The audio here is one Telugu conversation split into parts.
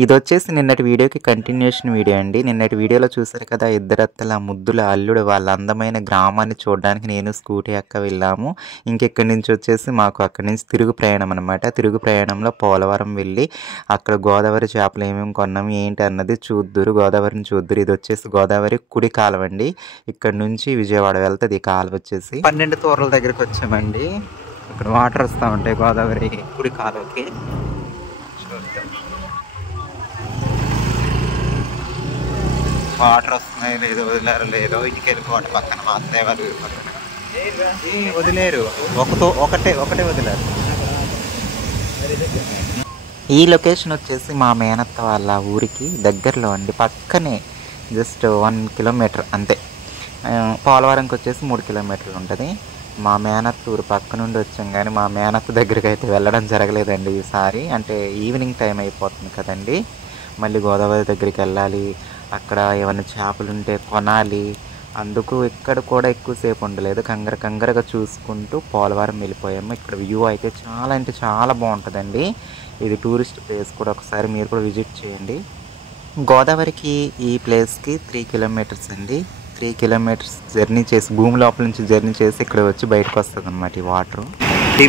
ఇదొచ్చేసి నిన్నటి వీడియోకి కంటిన్యూషన్ వీడియో అండి. నిన్నటి వీడియోలో చూసారు కదా, ఇద్దరత్తల ముద్దుల అల్లుడు వాళ్ళ అందమైన గ్రామాన్ని చూడడానికి నేను స్కూటీ అక్క వెళ్ళాము. ఇంకెక్కడి నుంచి వచ్చేసి మాకు అక్కడి నుంచి తిరుగు ప్రయాణం అనమాట. తిరుగు ప్రయాణంలో పోలవరం వెళ్ళి అక్కడ గోదావరి చేపలు ఏమేమి కొన్నాము ఏంటి అన్నది చూద్దురు, గోదావరిని చూద్దురు. ఇది వచ్చేసి గోదావరి కుడి కాలువ అండి. ఇక్కడ నుంచి విజయవాడ వెళ్తుంది ఈ కాలువ వచ్చేసి. 12 తూర్ల దగ్గరికి వచ్చామండి. ఇక్కడ వాటర్ వస్తూ ఉంటాయి గోదావరి కుడి కాలువకి. వాటర్ వస్తున్నాయి లేదో, వదిలేరు లేదో, ఇంటికి వెళ్ళిపోవడం పక్కన మా అత్తయ్య వాళ్ళు పక్కన వదిలేరు, ఒకటే వదిలేరు. ఈ లొకేషన్ వచ్చేసి మా మేనత్త వాళ్ళ ఊరికి దగ్గరలో అండి, పక్కనే జస్ట్ 1 కిలోమీటర్ అంతే. పోలవరంకి వచ్చేసి 3 కిలోమీటర్లు ఉంటుంది. మా మేనత్త ఊరు పక్క నుండి వచ్చాం, కానీ మా మేనత్త దగ్గరికి అయితే వెళ్ళడం జరగలేదండి ఈసారి. అంటే ఈవినింగ్ టైం అయిపోతుంది కదండి, మళ్ళీ గోదావరి దగ్గరికి వెళ్ళాలి, అక్కడ ఏమైనా చేపలు ఉంటే కొనాలి. అందుకు ఇక్కడ కూడా ఎక్కువసేపు ఉండలేదు, కంగరగా చూసుకుంటూ పోలవరం వెళ్ళిపోయాము. ఇక్కడ వ్యూ అయితే చాలా అంటే చాలా బాగుంటుందండి. ఇది టూరిస్ట్ ప్లేస్ కూడా, ఒకసారి మీరు కూడా విజిట్ చేయండి. గోదావరికి ఈ ప్లేస్కి 3 కిలోమీటర్స్ అండి. 3 కిలోమీటర్స్ జర్నీ చేసి, భూమి లోపల నుంచి జర్నీ చేసి ఇక్కడ వచ్చి బయటకు వస్తుంది అన్నమాట ఈ వాటర్.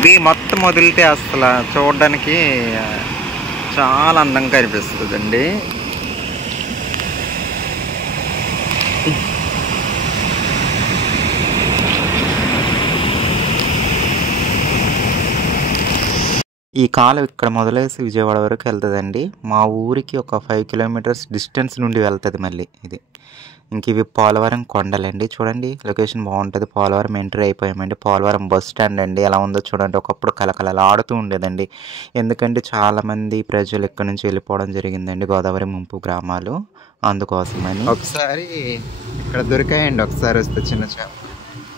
ఇది మొత్తం వదిలితే అసలు చూడడానికి చాలా అందంగా అనిపిస్తుందండి. ఈ కాలువ ఇక్కడ మొదలేసి విజయవాడ వరకు వెళ్తుందండి. మా ఊరికి ఒక 5 కిలోమీటర్స్ డిస్టెన్స్ నుండి వెళ్తుంది మళ్ళీ ఇది. ఇంక ఇవి పోలవరం కొండలండి. చూడండి లొకేషన్ బాగుంటుంది. పోలవరం ఎంట్రీ అయిపోయామండి. పోలవరం బస్ స్టాండ్ అండి, ఎలా ఉందో చూడండి. ఒకప్పుడు కలకలలాడుతూ ఉండేదండి, ఎందుకంటే చాలామంది ప్రజలు ఇక్కడ నుంచి వెళ్ళిపోవడం జరిగిందండి, గోదావరి ముంపు గ్రామాలు, అందుకోసమని. ఒకసారి ఇక్కడ దొరికాయండి, ఒకసారి వస్తే చిన్న చేప.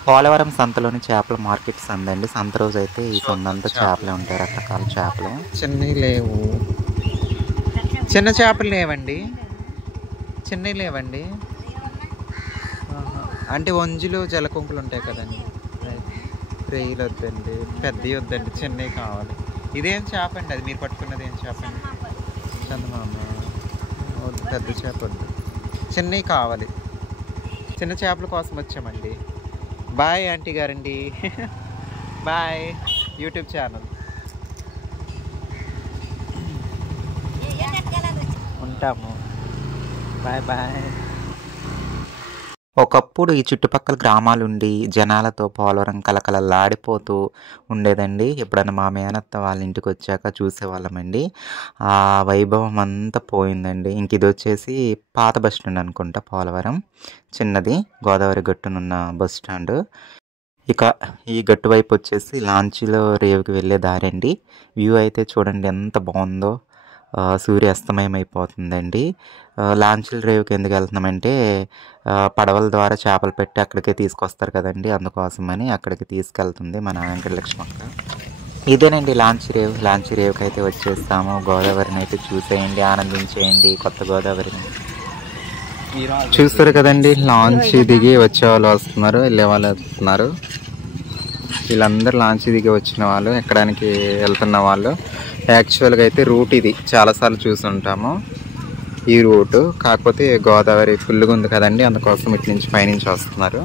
పోలవరం సంతలోని చేపల మార్కెట్ సంద అండి. సంత రోజు అయితే ఈ సందంతా చేపలే ఉంటాయి, రకరకాల చేపలు. చిన్నవి లేవు, చిన్న చేపలు లేవండి, చిన్నవి లేవండి. అంటే వంజులు జలకొంకులు ఉంటాయి కదండి, రేయిలు వద్దండి, పెద్దవి వద్దండి, చిన్నవి కావాలి. ఇదేం చేప అండి, అది మీరు పట్టుకున్నది ఏం చేప అండి? చందమామ వద్దు, పెద్ద చేప వద్దు, చిన్నవి కావాలి. చిన్న చేపల కోసం వచ్చామండి. బాయ్ ఆంటీ గారండి, బాయ్. యూట్యూబ్ ఛానల్ ఉంటాము, బాయ్ బాయ్. ఒకప్పుడు ఈ చుట్టుపక్కల గ్రామాలుండి జనాలతో పోలవరం కలకలలాడిపోతూ ఉండేదండి. ఎప్పుడైనా మా మేనత్త వాళ్ళ ఇంటికి వచ్చాక చూసేవాళ్ళమండి. ఆ వైభవం అంతా పోయిందండి. ఇంక ఇది వచ్చేసి పాత బస్ స్టాండ్ అనుకుంటా, పోలవరం చిన్నది, గోదావరి గట్టునున్న బస్ స్టాండ్. ఇక ఈ గట్టు వైపు వచ్చేసి లాంచీలో రేవుకి వెళ్ళే దారండి. వ్యూ అయితే చూడండి ఎంత బాగుందో, సూర్య అస్తమయం అయిపోతుందండి. లాంచీల రేవుకి ఎందుకు వెళ్తున్నామంటే పడవల ద్వారా చేపలు పెట్టి అక్కడికే తీసుకొస్తారు కదండి, అందుకోసమని అక్కడికి తీసుకెళ్తుంది మన వెంకటలక్ష్మక్క. ఇదేనండి లాంచీ రేవు. లాంచీ రేవుకి అయితే వచ్చేస్తాము. గోదావరిని అయితే చూసేయండి, ఆనందించేయండి. కొత్త గోదావరిని చూస్తారు కదండి. లాంచీ దిగి వచ్చే వాళ్ళు వస్తున్నారు, వెళ్ళే వాళ్ళు వస్తున్నారు. వీళ్ళందరూ లాంచీ దిగి వచ్చిన వాళ్ళు, ఎక్కడానికి వెళ్తున్న వాళ్ళు. యాక్చువల్గా అయితే రూట్ ఇది చాలాసార్లు చూసుంటాము ఈ రూటు, కాకపోతే గోదావరి ఫుల్గా ఉంది కదండి, అందుకోసం ఇటు నుంచి పైనుంచి వస్తున్నారు.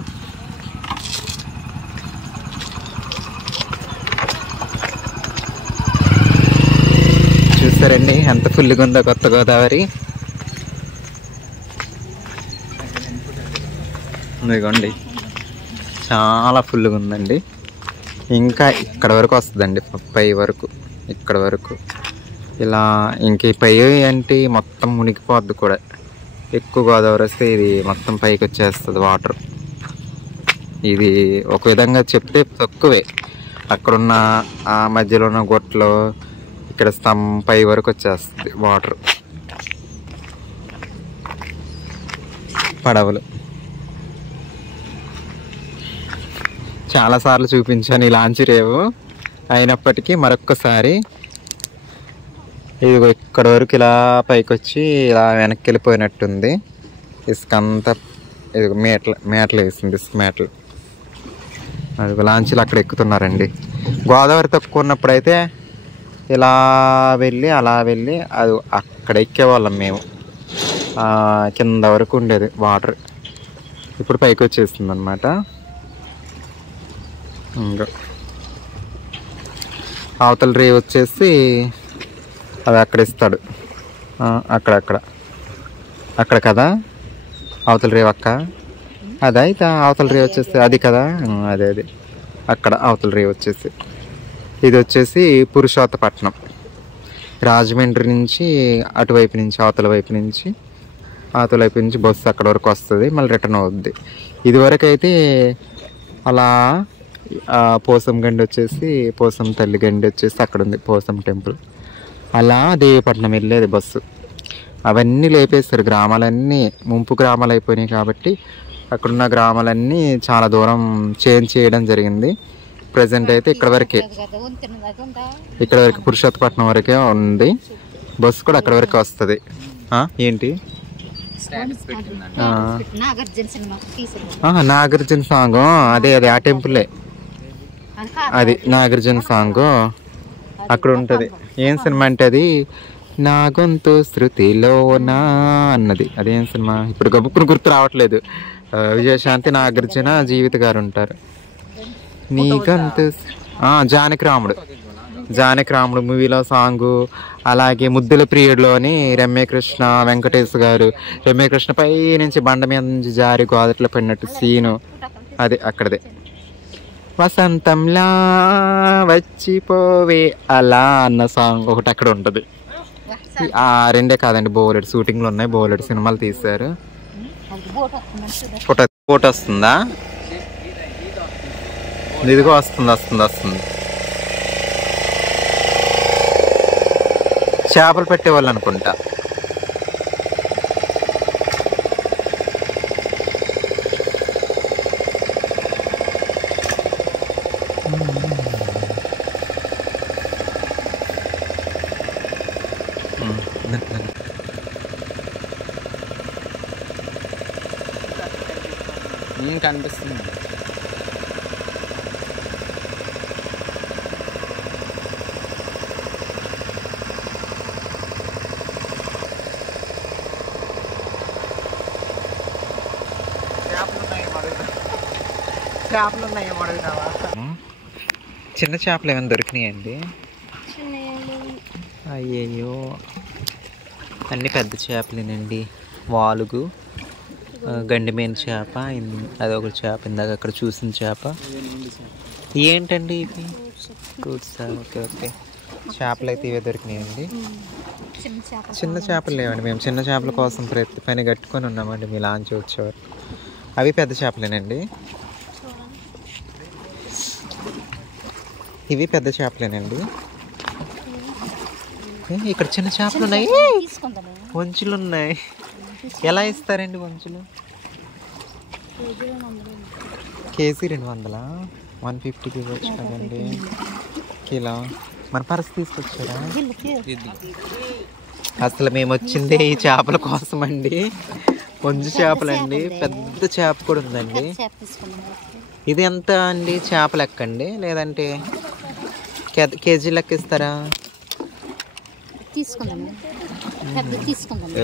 చూసారండి ఎంత ఫుల్గా ఉందో కొత్త గోదావరి. ఇదిగోండి చాలా ఫుల్గా ఉందండి. ఇంకా ఇక్కడ వరకు వస్తుందండి, పై వరకు, ఇక్కడ వరకు ఇలా. ఇంక పై అంటే మొత్తం మునిగిపోద్ది కూడా, ఎక్కువ గోదావరి వస్తే ఇది మొత్తం పైకి వచ్చేస్తుంది వాటర్. ఇది ఒక విధంగా చెప్తే తక్కువే. అక్కడున్న ఆ మధ్యలో ఉన్న గొట్లో ఇక్కడ పై వరకు వచ్చేస్తుంది వాటర్. పడవలు చాలాసార్లు చూపించాను ఈ లాంచీ రేవు, అయినప్పటికీ మరొక్కసారి ఇది ఇక్కడ వరకు ఇలా పైకి వచ్చి ఇలా వెనక్కి వెళ్ళిపోయినట్టుంది. ఇసుక అంతా ఇది మేటలు వేసింది, ఇసుక మేటలు. అది లాంచీలు అక్కడ ఎక్కుతున్నారండి. గోదావరి తక్కువ ఉన్నప్పుడైతే ఇలా వెళ్ళి అలా వెళ్ళి అది అక్కడ ఎక్కేవాళ్ళం మేము. కింద వరకు ఉండేది వాటర్, ఇప్పుడు పైకి వచ్చేస్తుంది అనమాట. ఇంకా అవతల రే వచ్చేసి అది అక్కడ ఇస్తాడు, అక్కడ కదా అవతల రేవు అక్క. అయితే అవతల రేవు వచ్చేసి అది కదా, అదే అక్కడ అవతల రేవు వచ్చేసి. ఇది వచ్చేసి పురుషోత్తపట్నం. రాజమండ్రి నుంచి అటువైపు నుంచి అవతల వైపు నుంచి బస్సు అక్కడ వరకు వస్తుంది, మళ్ళీ రిటర్న్ అవుద్ది. ఇదివరకు అయితే అలా పోసం గండి వచ్చేసి, పోసం తల్లి గండి వచ్చేసి అక్కడ ఉంది పోసం టెంపుల్. అలా దేవీపట్నం వెళ్ళేది బస్సు. అవన్నీ లేపేస్తారు, గ్రామాలన్నీ ముంపు గ్రామాలు అయిపోయినాయి కాబట్టి అక్కడున్న గ్రామాలన్నీ చాలా దూరం చేంజ్ చేయడం జరిగింది. ప్రజెంట్ అయితే ఇక్కడ వరకే పురుషోత్తపట్నం వరకే ఉంది. బస్సు కూడా అక్కడ వరకే వస్తుంది. ఏంటి నాగార్జున సాంగ్, అదే ఆ టెంపులే, అది నాగార్జున సాంగ్ అక్కడ ఉంటుంది. ఏం సినిమా అంటే అది నా గొంతు శృతిలోనా అన్నది. అదేం సినిమా ఇప్పుడు గబుక్కును గుర్తు రావట్లేదు. విజయశాంతి, నాగార్జున, జీవిత గారు ఉంటారు. నీ గొంతు జానకి రాముడు మూవీలో సాంగు. అలాగే ముద్దుల పీరియడ్లోని రమ్యకృష్ణ, వెంకటేష్ గారు రమ్యకృష్ణ పై నుంచి బండ మీద నుంచి జారి గోదట్లో పడినట్టు సీను, అది అక్కడదే. వసంతంలా వచ్చిపోవే అలా అన్న సాంగ్ ఒకటి అక్కడ ఉంటుంది. రెండే కాదండి, బోలెడు షూటింగ్లు ఉన్నాయి, బోలెడు సినిమాలు తీశారు. ఫోటో వస్తుందా? ఇదిగో వస్తుంది. చేపలు పెట్టేవాళ్ళు అనుకుంటా. కనిపిస్తుంది. చేపలు ఉన్నాయి, చిన్న చేపలు ఏమైనా దొరికినాయండి? అయ్యయ్యో, అన్ని పెద్ద చేపలేనండి. వాలుగు, గండిమేన చేప, అదొక చేప, ఇందాక అక్కడ చూసిన చేప. ఏంటండి ఇవి? ఫ్రూట్సా? ఓకే. చేపలు అయితే ఇవే దొరికినాయండి. చిన్న చేపలు లేవండి. మేము చిన్న చేపల కోసం ప్రతి పని కట్టుకొని ఉన్నామండి మీ లాంచ్ వచ్చేవారు. అవి పెద్ద చేపలేనండి. ఇవి పెద్ద చేపలేనండి. ఇక్కడ చిన్న చేపలు ఉన్నాయి, వంచులు ఉన్నాయి. ఎలా ఇస్తారండి వంచులు? కేజీ 200, 150కి ఇవ్వచ్చు కదండి కిలో. మన పర్స్ తీసుకొచ్చారా? అసలు మేము వచ్చిందే ఈ చేపల కోసం అండి. వంజు చేపలండి, పెద్ద చేప కూడా ఉందండి. ఇది ఎంత అండి? చేప లెక్క అండి, లేదంటే కేజీ లెక్క ఇస్తారా?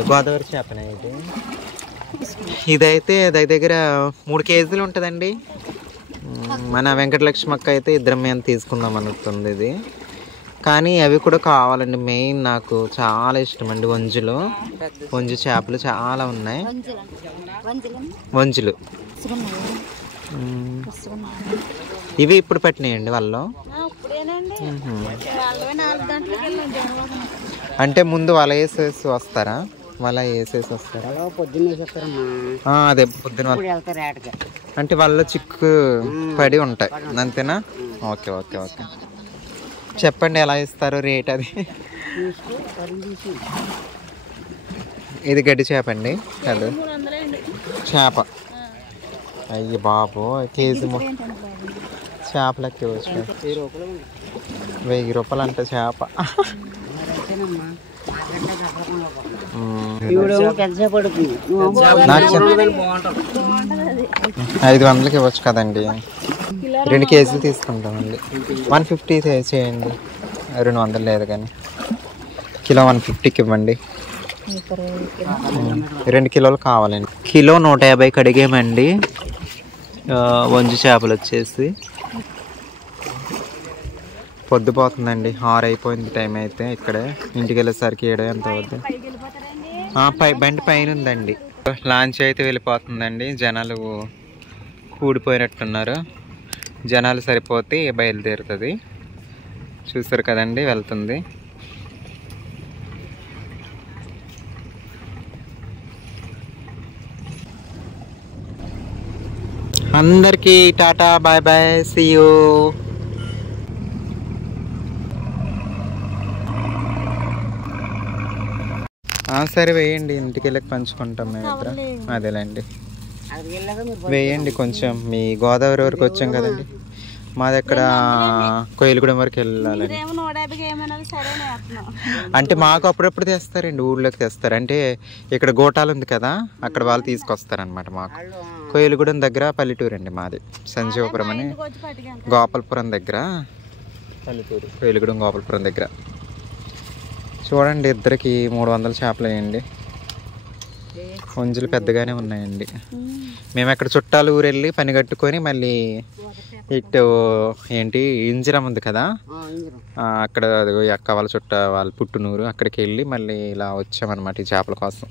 గోదావరి చేపనా ఇది? ఇదైతే దగ్గర 3 కేజీలు ఉంటుందండి. మన వెంకటలక్ష్మి అక్క అయితే ఇద్దరం మేము తీసుకుందాం అనుకుంది ఇది. కానీ అవి కూడా కావాలండి. మెయిన్ నాకు చాలా ఇష్టం అండి వంజు చేపలు చాలా ఉన్నాయి. వంజులు ఇవి ఇప్పుడు పట్టినాయండి వాళ్ళు. అంటే ముందు వల వేసేసి వస్తారా? అదే పొద్దున్న అంటే వాళ్ళ చిక్కు పడి ఉంటాయి అంతేనా? ఓకే. చెప్పండి ఎలా ఇస్తారు రేట్ అది? ఇది గడ్డి చేప అండి, అది చేప. అయ్యి బాబు, కేజీ చేపలకి వచ్చి 1000 రూపాయలు అంటే చేప. 500కి ఇవ్వచ్చు కదండి. 2 కేజీలు తీసుకుంటామండి. 150 చేయండి. 200 లేదు కానీ కిలో 150కి ఇవ్వండి. 2 కిలోలు కావాలండి. కిలో 150 కడిగేమండి. వంజు చేపలు వచ్చేసి పొద్దుపోతుందండి. 6 అయిపోయింది టైం అయితే. ఇక్కడే ఇంటికి వెళ్ళేసరికి 7 ఎంత అవుద్ది. బండి పైన ఉందండి. లాంచ్ అయితే వెళ్ళిపోతుందండి. జనాలు కూడిపోయినట్టున్నారు. జనాలు సరిపోతే బయలుదేరుతుంది. చూస్తారు కదండి, వెళ్తుంది. అందరికీ tata, bye bye, see you. సరే వేయండి, ఇంటికి వెళ్ళి పంచుకుంటాం మేము ఇద్దరం. అదేలేండి, వేయండి కొంచెం. మీ గోదావరి వరకు వచ్చాం కదండి. మాది ఎక్కడ కోయిలగూడెం వరకు వెళ్ళాలండి. అంటే మాకు అప్పుడప్పుడు తెస్తారండి, ఊళ్ళోకి తెస్తారు. అంటే ఇక్కడ గోటాలు ఉంది కదా, అక్కడ వాళ్ళు తీసుకొస్తారనమాట. మాకు కోయిలగూడెం దగ్గర పల్లెటూరు అండి మాది. సంజీవపురం అని, గోపాలపురం దగ్గర పల్లెటూరు. కోయిలగూడెం గోపాలపురం దగ్గర. చూడండి, ఇద్దరికి 300 చేపలు వేయండి. కొంజులు పెద్దగానే ఉన్నాయండి. మేము ఎక్కడ చుట్టాలు ఊరు వెళ్ళి పని కట్టుకొని మళ్ళీ ఇటు ఏంటి ఇంజిరం ఉంది కదా, అక్కడ అక్క వాళ్ళ వాళ్ళ పుట్టునూరు, అక్కడికి వెళ్ళి మళ్ళీ ఇలా వచ్చామన్నమాట ఈ చేపల కోసం.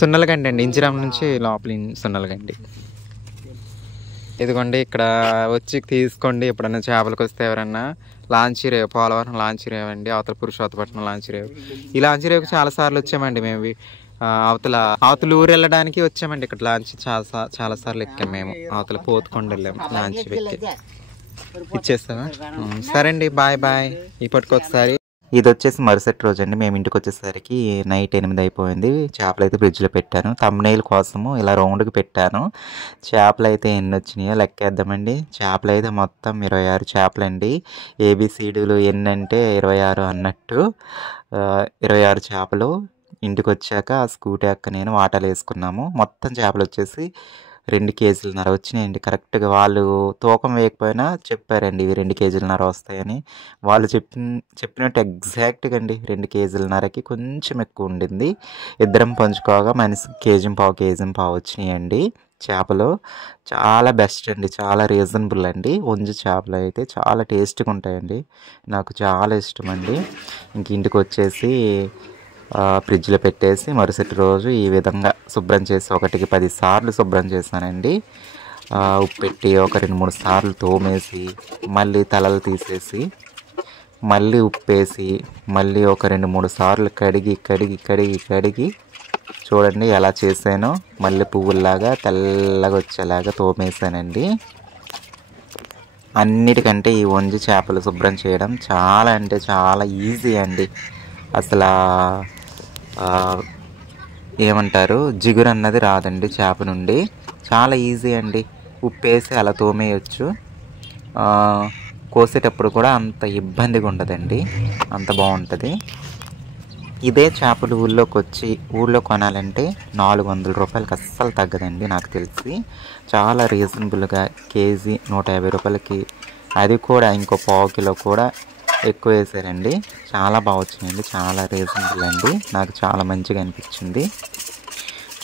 సున్నలగండి అండి, ఇంజిరం నుంచి లోపల సున్నలగండి. ఇదిగోండి, ఇక్కడ వచ్చి తీసుకోండి. ఎప్పుడన్నా చేపలకు వస్తే ఎవరన్నా. లాంచీరేవు, పోలవరం లాంచీరేవు అండి, అవతల పురుషోత్తపట్నం లాంచీరేవు. ఈ లాంచీరేవుకి చాలా సార్లు వచ్చామండి మేము. అవతల ఊరు వెళ్ళడానికి వచ్చామండి. ఇక్కడ లాంచీ చాలా సార్లు ఎక్కాం మేము. అవతల పోతుకొండ వెళ్ళాము లాంచీ ఎక్కి. ఇచ్చేస్తావా? సరే అండి, బాయ్ బాయ్. ఇప్పటికి ఒకసారి ఇది వచ్చేసి మరుసటి రోజు అండి. మేము ఇంటికి వచ్చేసరికి నైట్ 8 అయిపోయింది. చేపలు అయితే ఫ్రిడ్జ్లో పెట్టాను. థంబ్నెయిల్ కోసము ఇలా రౌండ్కి పెట్టాను. చేపలు అయితే ఎన్ని వచ్చినాయో లెక్కేద్దామండి. చేపలు అయితే మొత్తం 26 చేపలండి. ఏబిసిడీలు ఎన్ని అంటే 26 అన్నట్టు 26 చేపలు. ఇంటికి వచ్చాక స్కూటీ అక్క నేను వాటలు వేసుకున్నాము. మొత్తం చేపలు వచ్చేసి 2 కేజీలన్నర వచ్చినాయండి. కరెక్ట్గా వాళ్ళు తూకం వేయకపోయినా చెప్పారండి, ఇవి 2 కేజీలన్నర వస్తాయని. వాళ్ళు చెప్పినట్టు ఎగ్జాక్ట్గా అండి 2 కేజీలన్నరకి కొంచెం ఎక్కువ ఉండింది. ఇద్దరం పంచుకోగా మనిషికి కేజీ పావు వచ్చినాయండి. చేపలు చాలా బెస్ట్ అండి, చాలా రీజనబుల్ అండి. వంజు చేపలు అయితే చాలా టేస్ట్గా ఉంటాయండి. నాకు చాలా ఇష్టం అండి. ఇంక ఇంటికి వచ్చేసి ఫ్రిడ్జ్లో పెట్టేసి మరుసటి రోజు ఈ విధంగా శుభ్రం చేసి 1కి 10 సార్లు శుభ్రం చేశానండి. ఉప్పు పెట్టి ఒక 2-3 సార్లు తోమేసి మళ్ళీ తలలు తీసేసి మళ్ళీ ఉప్పేసి మళ్ళీ ఒక 2-3 సార్లు కడిగి చూడండి ఎలా చేశానో. మళ్ళీ పువ్వుల్లాగా తెల్లగా వచ్చేలాగా తోమేశానండి. అన్నిటికంటే ఈ వంజి చేపలు శుభ్రం చేయడం చాలా అంటే చాలా ఈజీ అండి. అసలు ఏమంటారు, జిగురు అన్నది రాదండి చేప నుండి. చాలా ఈజీ అండి. ఉప్పేసి అలా తోమేయచ్చు. కోసేటప్పుడు కూడా అంత ఇబ్బందిగా ఉండదండి, అంత బాగుంటుంది. ఇదే చేపలు ఊళ్ళో కొనాలంటే 400 రూపాయలకి అస్సలు తగ్గదండి నాకు తెలిసి. చాలా రీజనబుల్గా కేజీ 150 రూపాయలకి. అది కూడా ఇంకో పావు కిలో కూడా ఎక్కువ వేసారండి. చాలా బాగా వచ్చినాయండి, చాలా రీజనబుల్ అండి. నాకు చాలా మంచిగా అనిపించింది.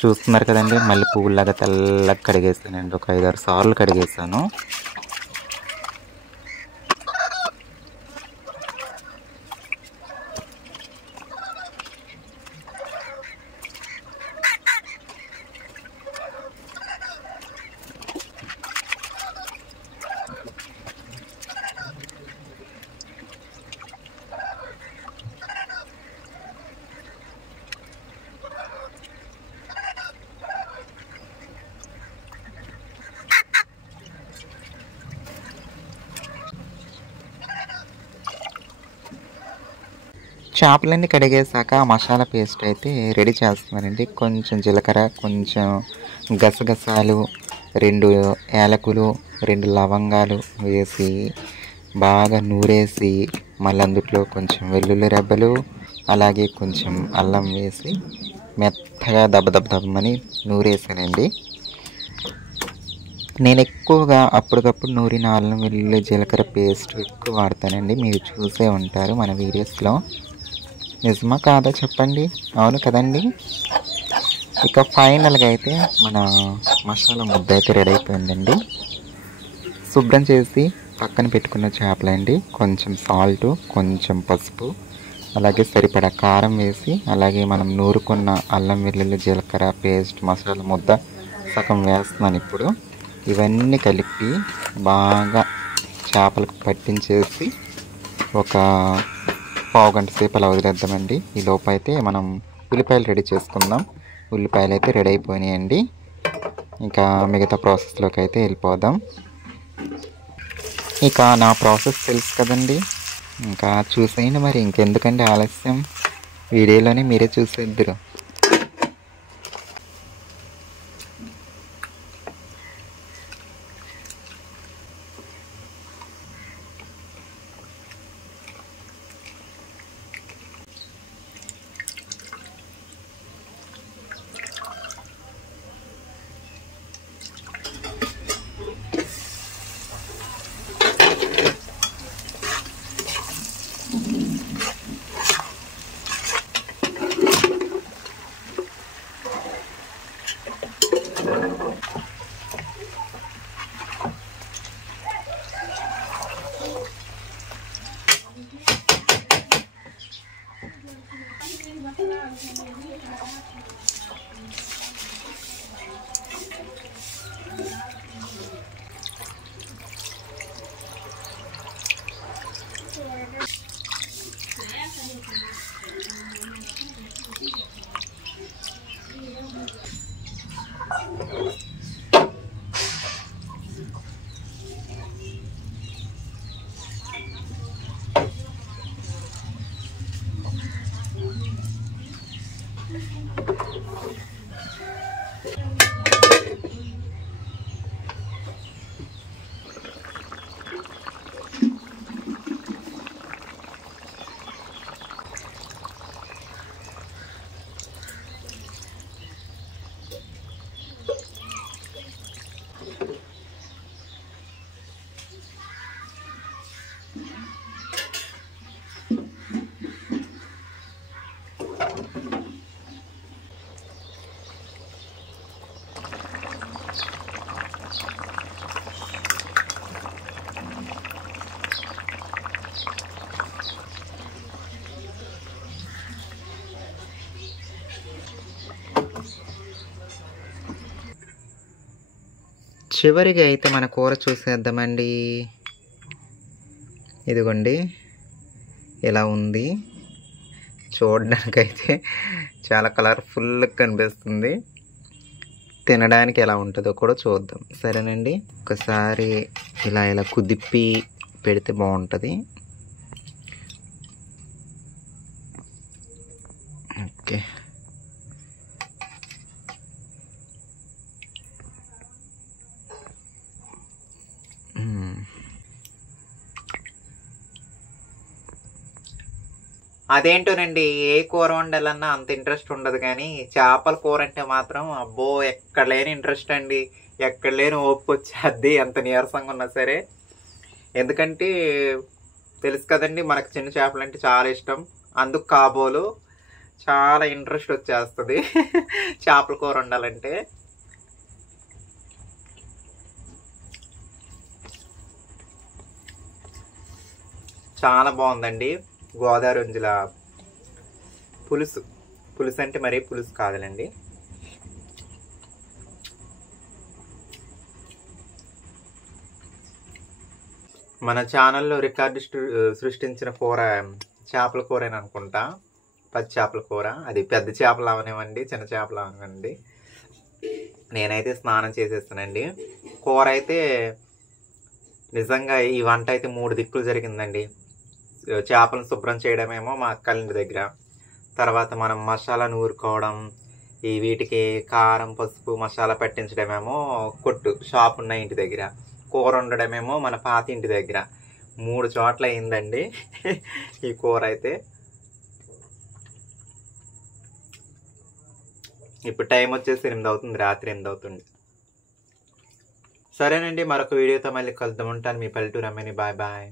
చూస్తున్నారు కదండి, మళ్ళీ పువ్వులాగా తెల్లగా కడిగేసానండి. ఒక 5-6 సార్లు కడిగేసాను. చేపలన్నీ కడిగేసాక మసాలా పేస్ట్ అయితే రెడీ చేస్తున్నానండి. కొంచెం జీలకర్ర, కొంచెం గసగసాలు, 2 యాలకులు, 2 లవంగాలు వేసి బాగా నూరేసి మళ్ళీ అందులో కొంచెం వెల్లుల్లి రెబ్బలు అలాగే కొంచెం అల్లం వేసి మెత్తగా దబ్బమని నూరేసానండి. నేను ఎక్కువగా అప్పటికప్పుడు నూరిన అల్లం వెల్లుల్లి జీలకర్ర పేస్ట్ ఎక్కువ వాడతానండి. మీరు చూసే ఉంటారు మన వీడియోస్లో. నిజమా కాదా చెప్పండి? అవును కదండి. ఇక ఫైనల్గా అయితే మన మసాలా ముద్ద అయితే రెడీ అయిపోయిందండి. శుభ్రం చేసి పక్కన పెట్టుకున్న చేపలండి, కొంచెం సాల్ట్, కొంచెం పసుపు, అలాగే సరిపడా కారం వేసి, అలాగే మనం నూరుకున్న అల్లం వెల్లుల్లి జీలకర్ర పేస్ట్ మసాలా ముద్ద సగం వేస్తున్నాను ఇప్పుడు. ఇవన్నీ కలిపి బాగా చేపలకు పట్టించేసి ఒక పావు గంట సేపు అలా వదిలేద్దామండి. ఈ లోపు అయితే మనం ఉల్లిపాయలు రెడీ చేసుకుందాం. ఉల్లిపాయలు అయితే రెడీ అయిపోయినాయండి. ఇంకా మిగతా ప్రాసెస్లోకి అయితే వెళ్ళిపోదాం. ఇక నా ప్రాసెస్ తెలుసు కదండి, ఇంకా చూసేయండి. మరి ఇంకెందుకండి ఆలస్యం, వీడియోలోనే మీరే చూసేద్దరు. చివరిగా అయితే మన కూర చూసేద్దామండి. ఇదిగోండి ఇలా ఉంది. చూడడానికైతే చాలా కలర్ఫుల్గా కనిపిస్తుంది. తినడానికి ఎలా ఉంటుందో కూడా చూద్దాం, సరేనండి. ఒకసారి ఇలా ఇలా కుదిప్పి పెడితే బాగుంటుంది. ఓకే, అదేంటోనండి, ఏ కూర వండాలన్నా అంత ఇంట్రెస్ట్ ఉండదు, కానీ చేపల కూర అంటే మాత్రం అబ్బో ఎక్కడ లేని ఇంట్రెస్ట్ అండి. ఎక్కడ లేని ఓపిక వచ్చేది, ఎంత నీరసంగా ఉన్నా సరే. ఎందుకంటే తెలుసు కదండి, మనకు చిన్న చేపలు అంటే చాలా ఇష్టం. అందుకు కాబోలు చాలా ఇంట్రెస్ట్ వచ్చేస్తుంది చేపల కూర వండాలంటే. చాలా బాగుందండి. గోదావరి వంజుల పులుసు. పులుసు అంటే మరీ పులుసు కాదులండి. మన ఛానల్లో రికార్డు సృష్టించిన కూర చేపల కూర అని అనుకుంటా. పచ్చి చేపల కూర. అది పెద్ద చేపలు అవనివ్వండి, చిన్న చేపలు అవనివ్వండి. నేనైతే స్నానం చేసేస్తానండి. కూర అయితే నిజంగా ఈ వంట అయితే 3 దిక్కులు జరిగిందండి. చేపలను శుభ్రం చేయడమేమో మా అక్కలింటి దగ్గర, తర్వాత మనం మసాలా నూరుకోవడం, ఈ వీటికి కారం పసుపు మసాలా పట్టించడమేమో కొట్టు షాప్ ఉన్న ఇంటి దగ్గర, కూర వండడమేమో మన పాత ఇంటి దగ్గర. 3 చోట్ల అయిందండి ఈ కూర అయితే. ఇప్పుడు టైం వచ్చేసి 8 అవుతుంది, రాత్రి 8 అవుతుంది. సరేనండి, మరొక వీడియోతో మళ్ళీ కలుద్దాం. ఉంటాను, మీ పల్లెటూరు అమ్మని. Bye bye.